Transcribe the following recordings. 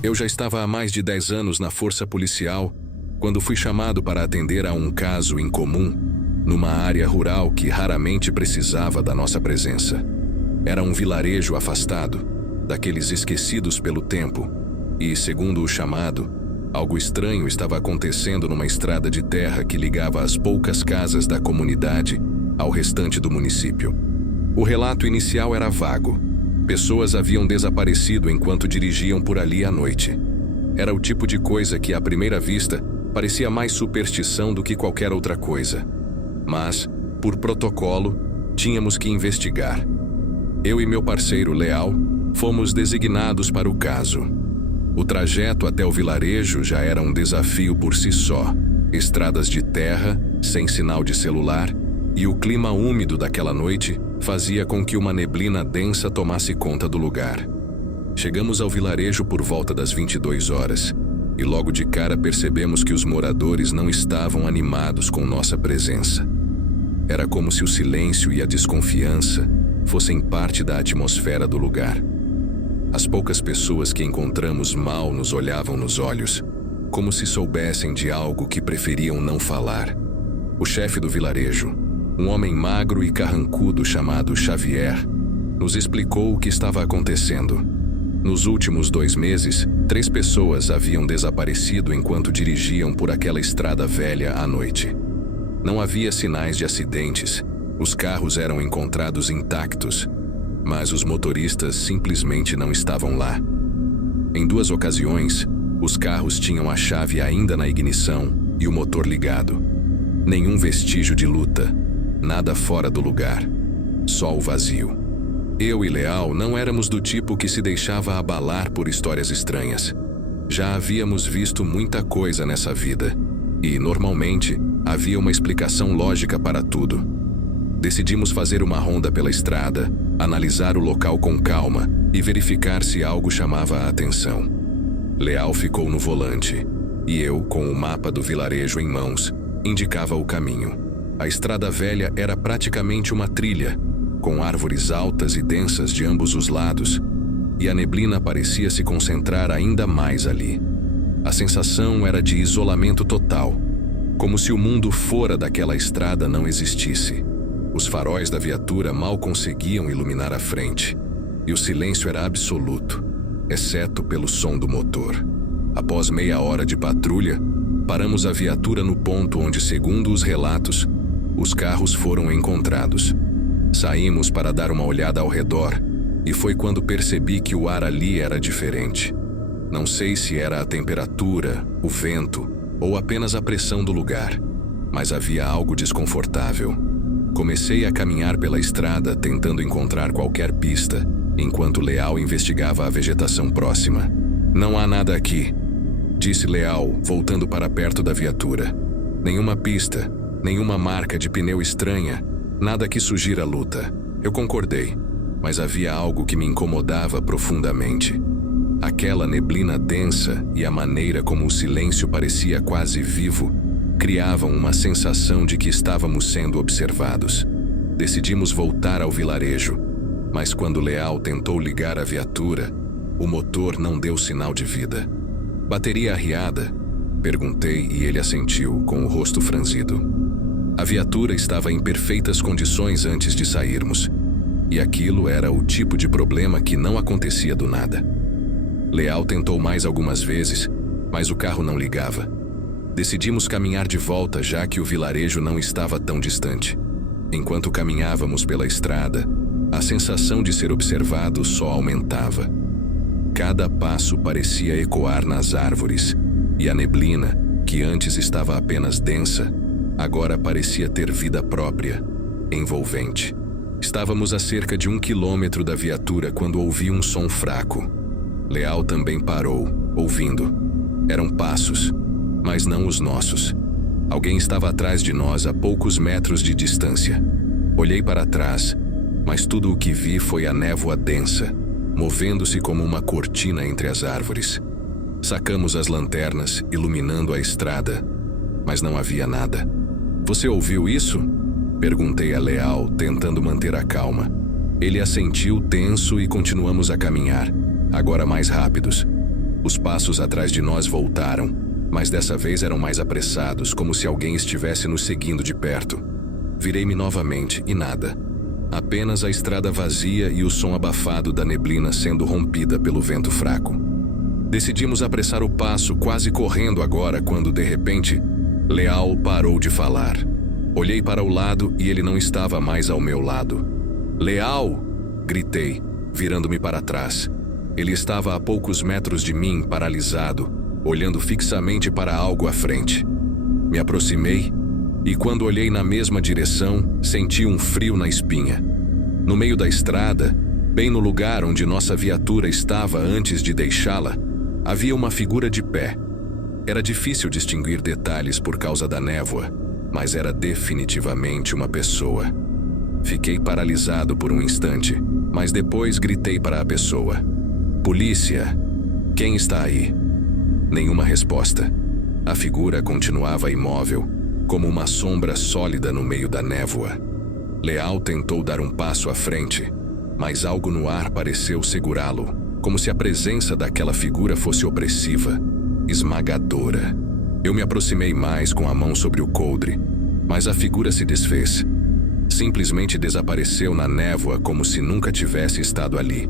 Eu já estava há mais de 10 anos na força policial quando fui chamado para atender a um caso incomum numa área rural que raramente precisava da nossa presença. Era um vilarejo afastado, daqueles esquecidos pelo tempo, e, segundo o chamado, algo estranho estava acontecendo numa estrada de terra que ligava as poucas casas da comunidade ao restante do município. O relato inicial era vago. Pessoas haviam desaparecido enquanto dirigiam por ali à noite. Era o tipo de coisa que, à primeira vista, parecia mais superstição do que qualquer outra coisa. Mas, por protocolo, tínhamos que investigar. Eu e meu parceiro Leal fomos designados para o caso. O trajeto até o vilarejo já era um desafio por si só. Estradas de terra, sem sinal de celular, e o clima úmido daquela noite fazia com que uma neblina densa tomasse conta do lugar. Chegamos ao vilarejo por volta das 22 horas, e logo de cara percebemos que os moradores não estavam animados com nossa presença. Era como se o silêncio e a desconfiança fossem parte da atmosfera do lugar. As poucas pessoas que encontramos mal nos olhavam nos olhos, como se soubessem de algo que preferiam não falar. O chefe do vilarejo, um homem magro e carrancudo chamado Xavier, nos explicou o que estava acontecendo. Nos últimos 2 meses, 3 pessoas haviam desaparecido enquanto dirigiam por aquela estrada velha à noite. Não havia sinais de acidentes, os carros eram encontrados intactos, mas os motoristas simplesmente não estavam lá. Em 2 ocasiões, os carros tinham a chave ainda na ignição e o motor ligado. Nenhum vestígio de luta, nada fora do lugar, só o vazio. Eu e Leal não éramos do tipo que se deixava abalar por histórias estranhas. Já havíamos visto muita coisa nessa vida, e, normalmente, havia uma explicação lógica para tudo. Decidimos fazer uma ronda pela estrada, analisar o local com calma e verificar se algo chamava a atenção. Leal ficou no volante, e eu, com o mapa do vilarejo em mãos, indicava o caminho. A estrada velha era praticamente uma trilha, com árvores altas e densas de ambos os lados, e a neblina parecia se concentrar ainda mais ali. A sensação era de isolamento total, como se o mundo fora daquela estrada não existisse. Os faróis da viatura mal conseguiam iluminar a frente, e o silêncio era absoluto, exceto pelo som do motor. Após meia hora de patrulha, paramos a viatura no ponto onde, segundo os relatos, os carros foram encontrados. Saímos para dar uma olhada ao redor, e foi quando percebi que o ar ali era diferente. Não sei se era a temperatura, o vento, ou apenas a pressão do lugar, mas havia algo desconfortável. Comecei a caminhar pela estrada tentando encontrar qualquer pista, enquanto Leal investigava a vegetação próxima. "Não há nada aqui", disse Leal, voltando para perto da viatura. "Nenhuma pista, nenhuma marca de pneu estranha, nada que sugira luta." Eu concordei, mas havia algo que me incomodava profundamente. Aquela neblina densa e a maneira como o silêncio parecia quase vivo criavam uma sensação de que estávamos sendo observados. Decidimos voltar ao vilarejo, mas quando Leal tentou ligar a viatura, o motor não deu sinal de vida. "Bateria arriada?" perguntei e ele assentiu, com o rosto franzido. A viatura estava em perfeitas condições antes de sairmos, e aquilo era o tipo de problema que não acontecia do nada. Leal tentou mais algumas vezes, mas o carro não ligava. Decidimos caminhar de volta, já que o vilarejo não estava tão distante. Enquanto caminhávamos pela estrada, a sensação de ser observado só aumentava. Cada passo parecia ecoar nas árvores, e a neblina, que antes estava apenas densa, agora parecia ter vida própria, envolvente. Estávamos a cerca de 1 quilômetro da viatura quando ouvi um som fraco. Leal também parou, ouvindo. Eram passos, mas não os nossos. Alguém estava atrás de nós a poucos metros de distância. Olhei para trás, mas tudo o que vi foi a névoa densa, movendo-se como uma cortina entre as árvores. Sacamos as lanternas, iluminando a estrada, mas não havia nada. "Você ouviu isso?" perguntei a Leal, tentando manter a calma. Ele assentiu tenso e continuamos a caminhar, agora mais rápidos. Os passos atrás de nós voltaram, mas dessa vez eram mais apressados, como se alguém estivesse nos seguindo de perto. Virei-me novamente e nada. Apenas a estrada vazia e o som abafado da neblina sendo rompida pelo vento fraco. Decidimos apressar o passo, quase correndo agora, quando, de repente, Leal parou de falar. Olhei para o lado e ele não estava mais ao meu lado. "Leal!" gritei, virando-me para trás. Ele estava a poucos metros de mim, paralisado, olhando fixamente para algo à frente. Me aproximei e, quando olhei na mesma direção, senti um frio na espinha. No meio da estrada, bem no lugar onde nossa viatura estava antes de deixá-la, havia uma figura de pé. Era difícil distinguir detalhes por causa da névoa, mas era definitivamente uma pessoa. Fiquei paralisado por um instante, mas depois gritei para a pessoa: "Polícia! Quem está aí?" Nenhuma resposta. A figura continuava imóvel, como uma sombra sólida no meio da névoa. Leal tentou dar um passo à frente, mas algo no ar pareceu segurá-lo, como se a presença daquela figura fosse opressiva, esmagadora. Eu me aproximei mais com a mão sobre o coldre, mas a figura se desfez. Simplesmente desapareceu na névoa como se nunca tivesse estado ali.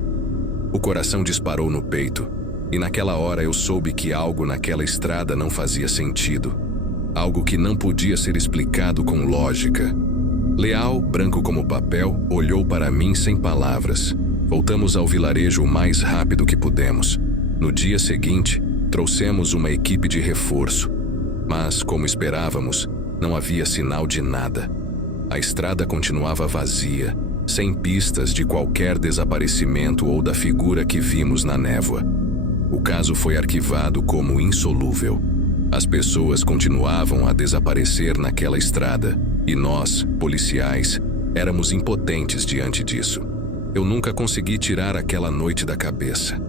O coração disparou no peito, e naquela hora eu soube que algo naquela estrada não fazia sentido. Algo que não podia ser explicado com lógica. Leal, branco como papel, olhou para mim sem palavras. Voltamos ao vilarejo o mais rápido que pudemos. No dia seguinte, trouxemos uma equipe de reforço. Mas, como esperávamos, não havia sinal de nada. A estrada continuava vazia, sem pistas de qualquer desaparecimento ou da figura que vimos na névoa. O caso foi arquivado como insolúvel. As pessoas continuavam a desaparecer naquela estrada, e nós, policiais, éramos impotentes diante disso. Eu nunca consegui tirar aquela noite da cabeça.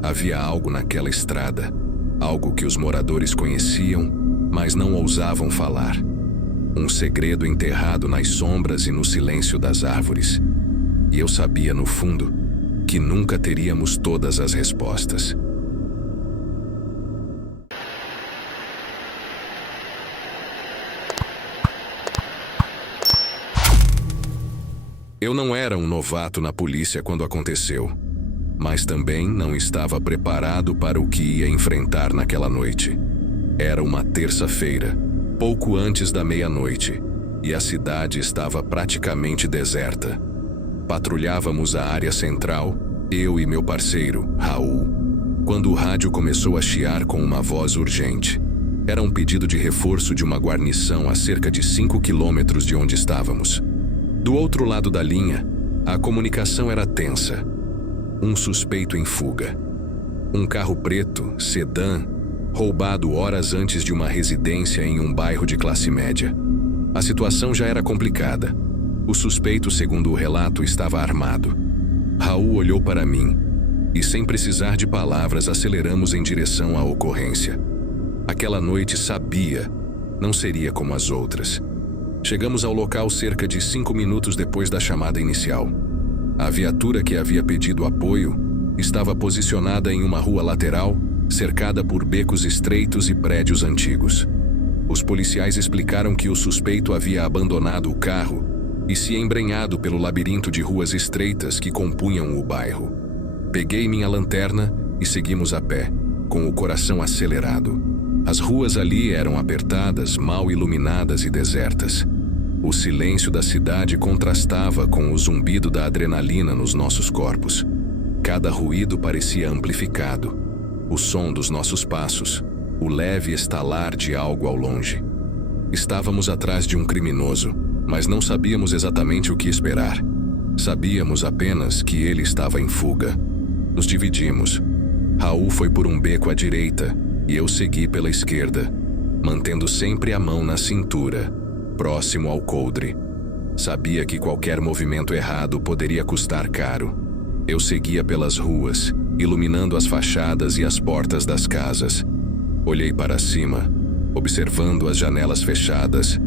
Havia algo naquela estrada, algo que os moradores conheciam, mas não ousavam falar. Um segredo enterrado nas sombras e no silêncio das árvores. E eu sabia, no fundo, que nunca teríamos todas as respostas. Eu não era um novato na polícia quando aconteceu, mas também não estava preparado para o que ia enfrentar naquela noite. Era uma terça-feira, pouco antes da meia-noite, e a cidade estava praticamente deserta. Patrulhávamos a área central, eu e meu parceiro, Raul, quando o rádio começou a chiar com uma voz urgente. Era um pedido de reforço de uma guarnição a cerca de 5 quilômetros de onde estávamos. Do outro lado da linha, a comunicação era tensa. Um suspeito em fuga. Um carro preto, sedã, roubado horas antes de uma residência em um bairro de classe média. A situação já era complicada. O suspeito, segundo o relato, estava armado. Raul olhou para mim e, sem precisar de palavras, aceleramos em direção à ocorrência. Aquela noite sabia, não seria como as outras. Chegamos ao local cerca de 5 minutos depois da chamada inicial. A viatura que havia pedido apoio estava posicionada em uma rua lateral, cercada por becos estreitos e prédios antigos. Os policiais explicaram que o suspeito havia abandonado o carro e se embrenhado pelo labirinto de ruas estreitas que compunham o bairro. Peguei minha lanterna e seguimos a pé, com o coração acelerado. As ruas ali eram apertadas, mal iluminadas e desertas. O silêncio da cidade contrastava com o zumbido da adrenalina nos nossos corpos. Cada ruído parecia amplificado. O som dos nossos passos, o leve estalar de algo ao longe. Estávamos atrás de um criminoso, mas não sabíamos exatamente o que esperar. Sabíamos apenas que ele estava em fuga. Nos dividimos. Raul foi por um beco à direita e eu segui pela esquerda, mantendo sempre a mão na cintura, próximo ao coldre. Sabia que qualquer movimento errado poderia custar caro. Eu seguia pelas ruas, iluminando as fachadas e as portas das casas. Olhei para cima, observando as janelas fechadas,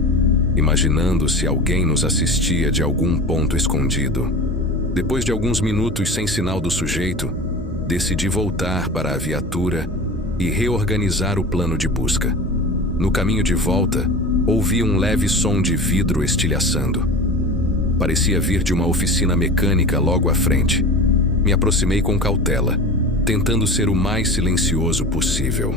imaginando se alguém nos assistia de algum ponto escondido. Depois de alguns minutos sem sinal do sujeito, decidi voltar para a viatura e reorganizar o plano de busca. No caminho de volta, ouvi um leve som de vidro estilhaçando. Parecia vir de uma oficina mecânica logo à frente. Me aproximei com cautela, tentando ser o mais silencioso possível.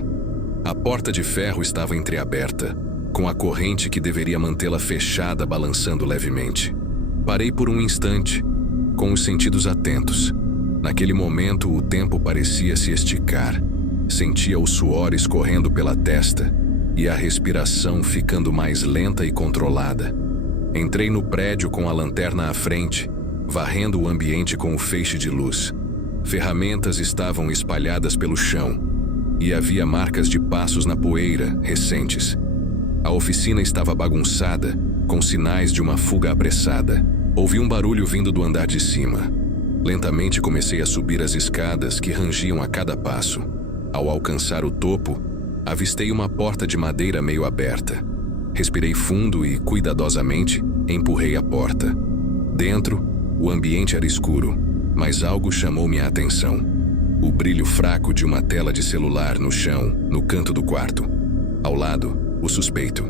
A porta de ferro estava entreaberta, com a corrente que deveria mantê-la fechada balançando levemente. Parei por um instante, com os sentidos atentos. Naquele momento, o tempo parecia se esticar. Sentia o suor escorrendo pela testa e a respiração ficando mais lenta e controlada. Entrei no prédio com a lanterna à frente, varrendo o ambiente com o feixe de luz. Ferramentas estavam espalhadas pelo chão e havia marcas de passos na poeira recentes. A oficina estava bagunçada, com sinais de uma fuga apressada. Ouvi um barulho vindo do andar de cima. Lentamente comecei a subir as escadas que rangiam a cada passo. Ao alcançar o topo, avistei uma porta de madeira meio aberta. Respirei fundo e, cuidadosamente, empurrei a porta. Dentro, o ambiente era escuro, mas algo chamou minha atenção. O brilho fraco de uma tela de celular no chão, no canto do quarto. Ao lado, o suspeito.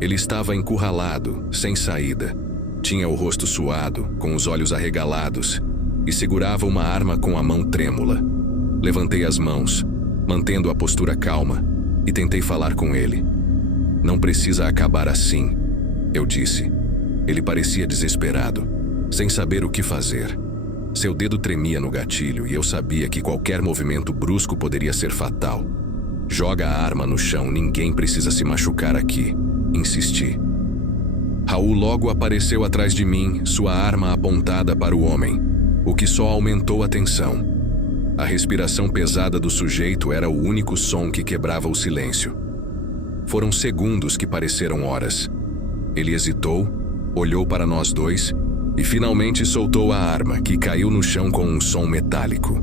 Ele estava encurralado, sem saída. Tinha o rosto suado, com os olhos arregalados, e segurava uma arma com a mão trêmula. Levantei as mãos, mantendo a postura calma, e tentei falar com ele. "Não precisa acabar assim", eu disse. Ele parecia desesperado, sem saber o que fazer. Seu dedo tremia no gatilho e eu sabia que qualquer movimento brusco poderia ser fatal. "Joga a arma no chão, ninguém precisa se machucar aqui", insisti. Raul logo apareceu atrás de mim, sua arma apontada para o homem, o que só aumentou a tensão. A respiração pesada do sujeito era o único som que quebrava o silêncio. Foram segundos que pareceram horas. Ele hesitou, olhou para nós dois e finalmente soltou a arma, que caiu no chão com um som metálico.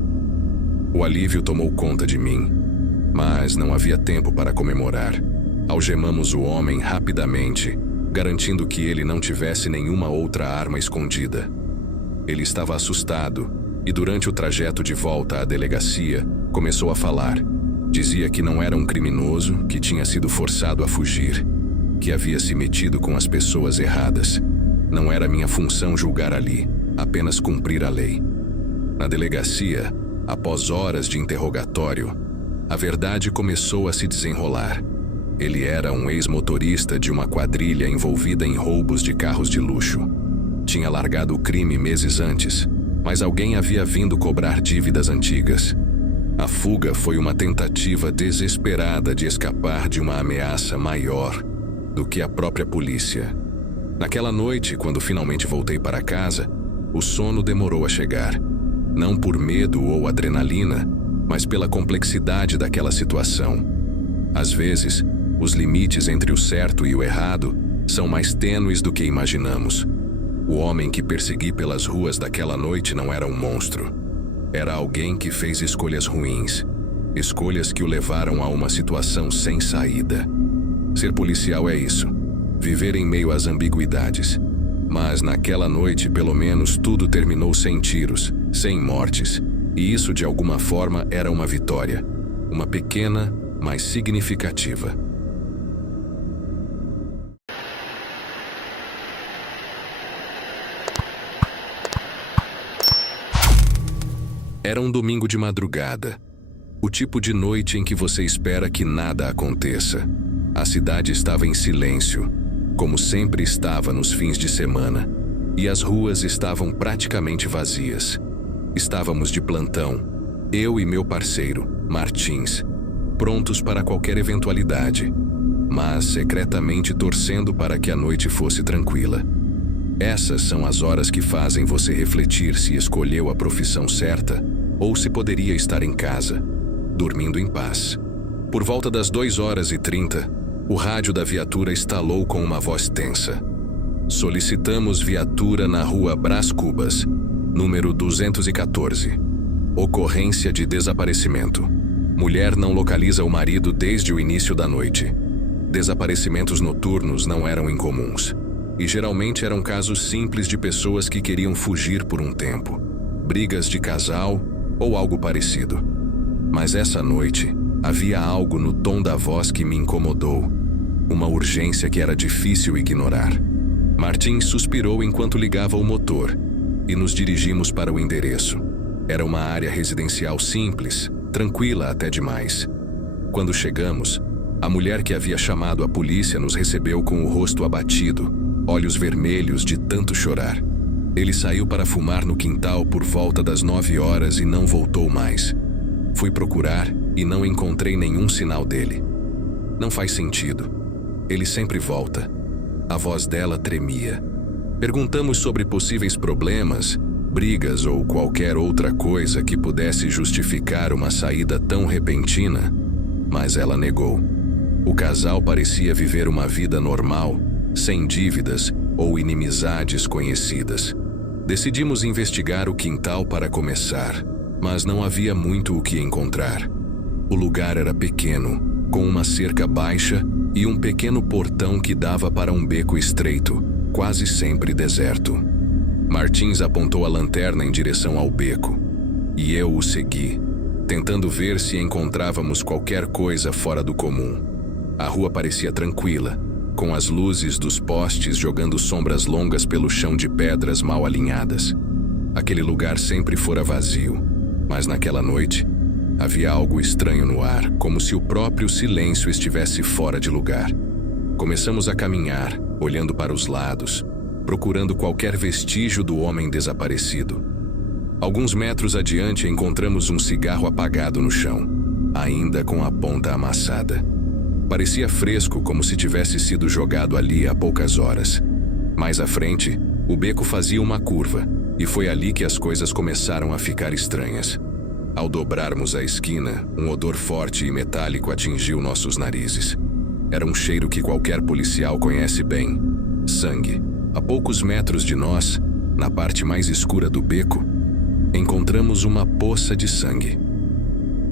O alívio tomou conta de mim, mas não havia tempo para comemorar. Algemamos o homem rapidamente, garantindo que ele não tivesse nenhuma outra arma escondida. Ele estava assustado e, durante o trajeto de volta à delegacia, começou a falar. Dizia que não era um criminoso, que tinha sido forçado a fugir, que havia se metido com as pessoas erradas. Não era minha função julgar ali, apenas cumprir a lei. Na delegacia, após horas de interrogatório, a verdade começou a se desenrolar. Ele era um ex-motorista de uma quadrilha envolvida em roubos de carros de luxo. Tinha largado o crime meses antes, mas alguém havia vindo cobrar dívidas antigas. A fuga foi uma tentativa desesperada de escapar de uma ameaça maior do que a própria polícia. Naquela noite, quando finalmente voltei para casa, o sono demorou a chegar. Não por medo ou adrenalina, mas pela complexidade daquela situação. Às vezes, os limites entre o certo e o errado são mais tênues do que imaginamos. O homem que persegui pelas ruas daquela noite não era um monstro. Era alguém que fez escolhas ruins, escolhas que o levaram a uma situação sem saída. Ser policial é isso, viver em meio às ambiguidades. Mas naquela noite, pelo menos, tudo terminou sem tiros, sem mortes. E isso, de alguma forma, era uma vitória. Uma pequena, mas significativa. Era um domingo de madrugada. O tipo de noite em que você espera que nada aconteça. A cidade estava em silêncio, como sempre estava nos fins de semana, e as ruas estavam praticamente vazias. Estávamos de plantão, eu e meu parceiro, Martins, prontos para qualquer eventualidade, mas secretamente torcendo para que a noite fosse tranquila. Essas são as horas que fazem você refletir se escolheu a profissão certa ou se poderia estar em casa, dormindo em paz. Por volta das 2h30, o rádio da viatura estalou com uma voz tensa. Solicitamos viatura na rua Brás Cubas, número 214. Ocorrência de desaparecimento. Mulher não localiza o marido desde o início da noite. Desaparecimentos noturnos não eram incomuns. E geralmente eram casos simples de pessoas que queriam fugir por um tempo. Brigas de casal, ou algo parecido. Mas essa noite, havia algo no tom da voz que me incomodou. Uma urgência que era difícil ignorar. Martins suspirou enquanto ligava o motor, e nos dirigimos para o endereço. Era uma área residencial simples, tranquila até demais. Quando chegamos, a mulher que havia chamado a polícia nos recebeu com o rosto abatido, olhos vermelhos de tanto chorar. Ele saiu para fumar no quintal por volta das 9 horas e não voltou mais. Fui procurar e não encontrei nenhum sinal dele. Não faz sentido. Ele sempre volta. A voz dela tremia. Perguntamos sobre possíveis problemas, brigas ou qualquer outra coisa que pudesse justificar uma saída tão repentina, mas ela negou. O casal parecia viver uma vida normal, sem dívidas ou inimizades conhecidas. Decidimos investigar o quintal para começar, mas não havia muito o que encontrar. O lugar era pequeno, com uma cerca baixa e um pequeno portão que dava para um beco estreito, quase sempre deserto. Martins apontou a lanterna em direção ao beco, e eu o segui, tentando ver se encontrávamos qualquer coisa fora do comum. A rua parecia tranquila, com as luzes dos postes jogando sombras longas pelo chão de pedras mal alinhadas. Aquele lugar sempre fora vazio, mas naquela noite, havia algo estranho no ar, como se o próprio silêncio estivesse fora de lugar. Começamos a caminhar, olhando para os lados, procurando qualquer vestígio do homem desaparecido. Alguns metros adiante encontramos um cigarro apagado no chão, ainda com a ponta amassada. Parecia fresco, como se tivesse sido jogado ali há poucas horas. Mais à frente, o beco fazia uma curva, e foi ali que as coisas começaram a ficar estranhas. Ao dobrarmos a esquina, um odor forte e metálico atingiu nossos narizes. Era um cheiro que qualquer policial conhece bem. Sangue. A poucos metros de nós, na parte mais escura do beco, encontramos uma poça de sangue.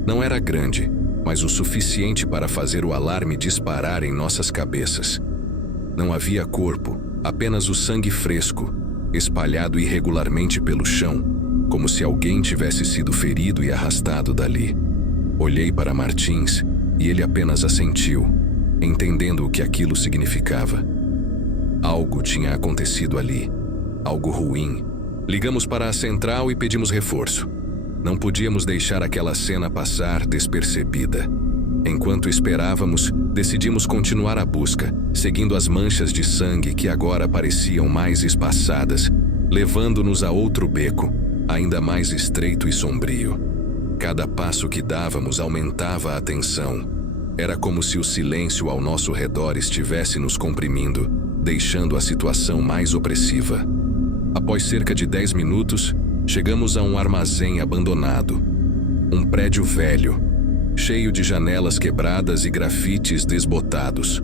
Não era grande, mas o suficiente para fazer o alarme disparar em nossas cabeças. Não havia corpo, apenas o sangue fresco, espalhado irregularmente pelo chão, como se alguém tivesse sido ferido e arrastado dali. Olhei para Martins e ele apenas assentiu, entendendo o que aquilo significava. Algo tinha acontecido ali, algo ruim. Ligamos para a central e pedimos reforço. Não podíamos deixar aquela cena passar despercebida. Enquanto esperávamos, decidimos continuar a busca, seguindo as manchas de sangue que agora pareciam mais espaçadas, levando-nos a outro beco, ainda mais estreito e sombrio. Cada passo que dávamos aumentava a tensão. Era como se o silêncio ao nosso redor estivesse nos comprimindo, deixando a situação mais opressiva. Após cerca de 10 minutos, chegamos a um armazém abandonado. Um prédio velho, cheio de janelas quebradas e grafites desbotados.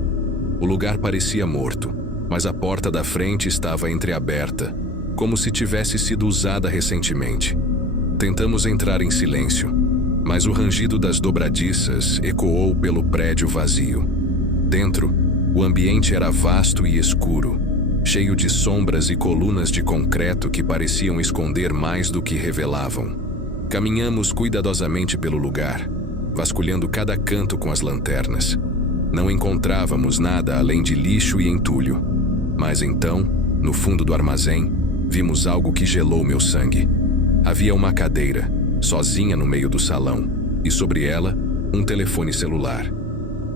O lugar parecia morto, mas a porta da frente estava entreaberta, como se tivesse sido usada recentemente. Tentamos entrar em silêncio, mas o rangido das dobradiças ecoou pelo prédio vazio. Dentro, o ambiente era vasto e escuro, cheio de sombras e colunas de concreto que pareciam esconder mais do que revelavam. Caminhamos cuidadosamente pelo lugar, vasculhando cada canto com as lanternas. Não encontrávamos nada além de lixo e entulho. Mas então, no fundo do armazém, vimos algo que gelou meu sangue. Havia uma cadeira, sozinha no meio do salão, e sobre ela, um telefone celular.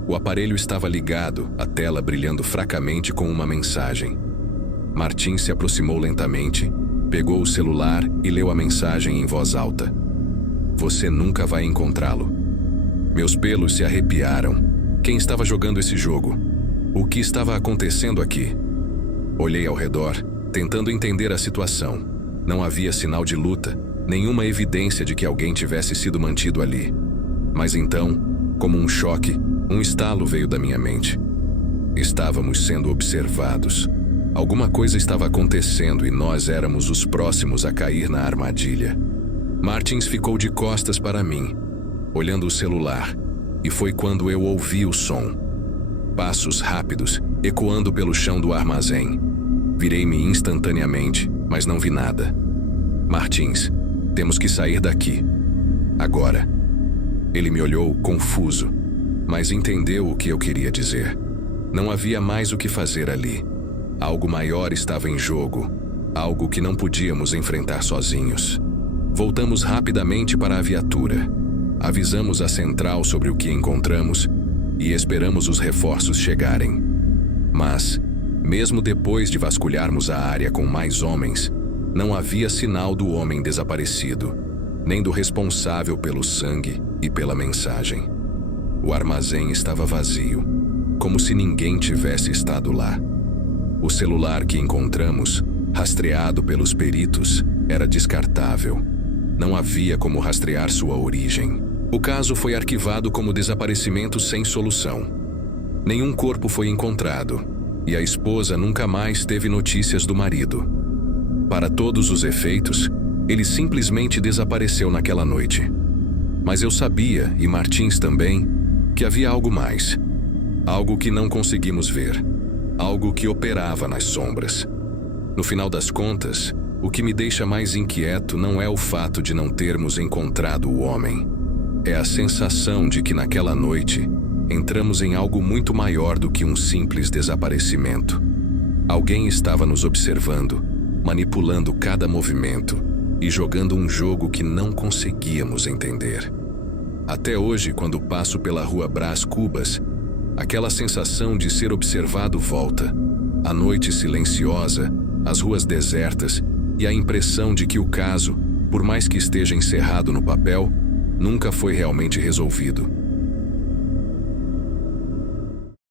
O aparelho estava ligado, a tela brilhando fracamente com uma mensagem. Martins se aproximou lentamente, pegou o celular e leu a mensagem em voz alta. "Você nunca vai encontrá-lo." Meus pelos se arrepiaram. Quem estava jogando esse jogo? O que estava acontecendo aqui? Olhei ao redor, tentando entender a situação. Não havia sinal de luta, nenhuma evidência de que alguém tivesse sido mantido ali. Mas então, como um choque, um estalo veio da minha mente. Estávamos sendo observados. Alguma coisa estava acontecendo e nós éramos os próximos a cair na armadilha. Martins ficou de costas para mim, olhando o celular, e foi quando eu ouvi o som. Passos rápidos, ecoando pelo chão do armazém. Virei-me instantaneamente, mas não vi nada. "Martins, temos que sair daqui." Agora. Ele me olhou confuso, mas entendeu o que eu queria dizer. Não havia mais o que fazer ali. Algo maior estava em jogo, algo que não podíamos enfrentar sozinhos. Voltamos rapidamente para a viatura. Avisamos a central sobre o que encontramos e esperamos os reforços chegarem. Mas, mesmo depois de vasculharmos a área com mais homens, não havia sinal do homem desaparecido, nem do responsável pelo sangue e pela mensagem. O armazém estava vazio, como se ninguém tivesse estado lá. O celular que encontramos, rastreado pelos peritos, era descartável. Não havia como rastrear sua origem. O caso foi arquivado como desaparecimento sem solução. Nenhum corpo foi encontrado, e a esposa nunca mais teve notícias do marido. Para todos os efeitos, ele simplesmente desapareceu naquela noite. Mas eu sabia, e Martins também, que havia algo mais. Algo que não conseguimos ver. Algo que operava nas sombras. No final das contas, o que me deixa mais inquieto não é o fato de não termos encontrado o homem. É a sensação de que naquela noite entramos em algo muito maior do que um simples desaparecimento. Alguém estava nos observando, manipulando cada movimento e jogando um jogo que não conseguíamos entender. Até hoje, quando passo pela rua Brás Cubas, aquela sensação de ser observado volta. A noite silenciosa, as ruas desertas e a impressão de que o caso, por mais que esteja encerrado no papel, nunca foi realmente resolvido.